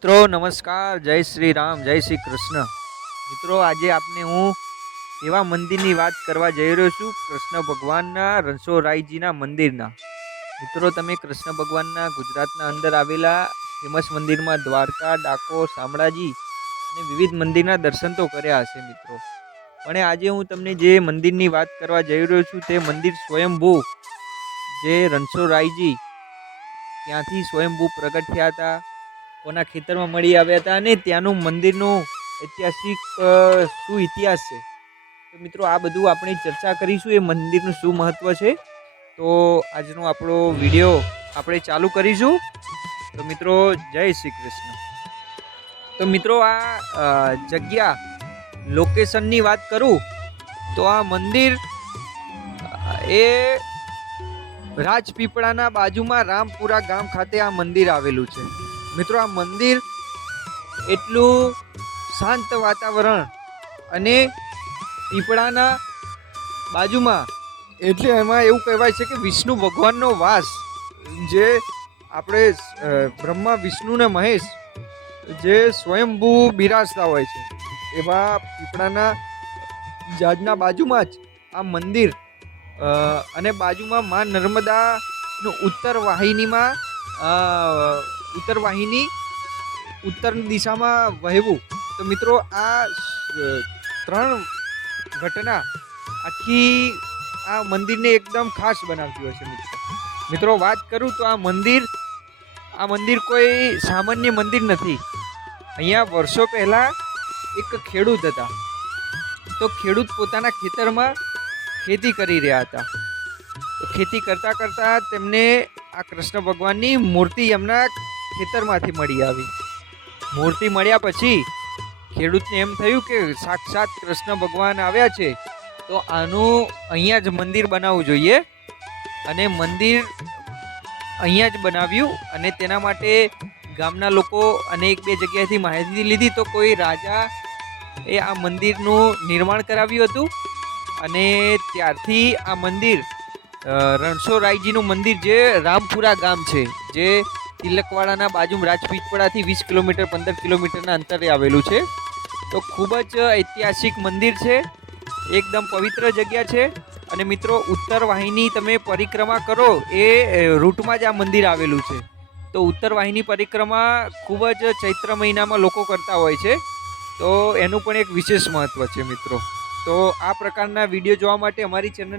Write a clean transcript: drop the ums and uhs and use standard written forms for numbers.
મિત્રો નમસ્કાર, જય શ્રી રામ, જય શ્રી કૃષ્ણ। મિત્રો આજે આપને હું એવા મંદિરની વાત કરવા જઈ રહ્યો છું, કૃષ્ણ ભગવાનના રણછોડરાયજીના મંદિરના। મિત્રો તમે કૃષ્ણ ભગવાનના ગુજરાતના અંદર આવેલા ફેમસ મંદિરમાં દ્વારકા, ડાકોર, શામળાજી અને વિવિધ મંદિરના દર્શન તો કર્યા હશે મિત્રો, પણ આજે હું તમને જે મંદિરની વાત કરવા જઈ રહ્યો છું તે મંદિર સ્વયંભૂ, જે રણછોડરાયજી ત્યાંથી સ્વયંભૂ પ્રગટ થયા હતા, કોના ખેતરમાં મળી આવ્યા હતા અને ત્યાંનું મંદિરનું ઐતિહાસિક શું ઇતિહાસ છે, તો મિત્રો આ બધું આપણે ચર્ચા કરીશું। એ મંદિરનું શું મહત્વ છે, તો આજનો આપણો વિડીયો આપણે ચાલુ કરીશું। તો મિત્રો જય શ્રી કૃષ્ણ। તો મિત્રો આ જગ્યા લોકેશનની વાત કરું તો આ મંદિર એ રાજપીપળાના બાજુમાં રામપુરા ગામ ખાતે આ મંદિર આવેલું છે। મિત્રો આ મંદિર એટલું શાંત વાતાવરણ અને પીપળાના બાજુમાં, એટલે એમાં એવું કહેવાય છે કે વિષ્ણુ ભગવાનનો વાસ, જે આપણે બ્રહ્મા વિષ્ણુ ને મહેશ જે સ્વયંભૂ બિરાજતા હોય છે, એવા પીપળાના ઝાડના બાજુમાં જ આ મંદિર અને બાજુમાં મા નર્મદાનું ઉત્તર વાહિની ઉત્તર દિશામાં વહેવું। તો મિત્રો આ ત્રણ ઘટના આખી આ મંદિરને એકદમ ખાસ બનાવતી હોય છે। મિત્રો વાત કરું તો આ મંદિર કોઈ સામાન્ય મંદિર નથી। અહીંયા વર્ષો પહેલા એક ખેડૂત હતા, તો ખેડૂત પોતાના ખેતરમાં ખેતી કરી રહ્યા હતા। તો ખેતી કરતા કરતા તેમને આ કૃષ્ણ ભગવાનની મૂર્તિ એમના ખેતરમાંથી મળી આવી। મૂર્તિ મળ્યા પછી ખેડૂતને એમ થયું કે સાક્ષાત કૃષ્ણ ભગવાન આવ્યા છે, તો આનું અહીંયા જ મંદિર બનાવવું જોઈએ, અને મંદિર અહીંયા જ બનાવ્યું। અને તેના માટે ગામના લોકો અને એક બે જગ્યાએથી માહિતી લીધી, તો કોઈ રાજા એ આ મંદિરનું નિર્માણ કરાવ્યું હતું, અને ત્યારથી આ મંદિર રણછોડરાયજીનું મંદિર જે રામપુરા ગામ છે, જે તિલકવાડાના બાજુમાં રાજપીપળાથી 20 કિલોમીટર 15 કિલોમીટરના અંતરે આવેલું છે। તો ખૂબ જ ઐતિહાસિક મંદિર છે, એકદમ પવિત્ર જગ્યા છે। અને મિત્રો ઉત્તર વાહિની તમે પરિક્રમા કરો એ રૂટમાં જ આ મંદિર આવેલું છે। તો ઉત્તર વાહિની પરિક્રમા ખૂબ જ ચૈત્ર મહિનામાં લોકો કરતા હોય છે, તો એનું પણ એક વિશેષ મહત્વ છે મિત્રો। તો આ પ્રકારના વિડીયો જોવા માટે અમારી ચેનલને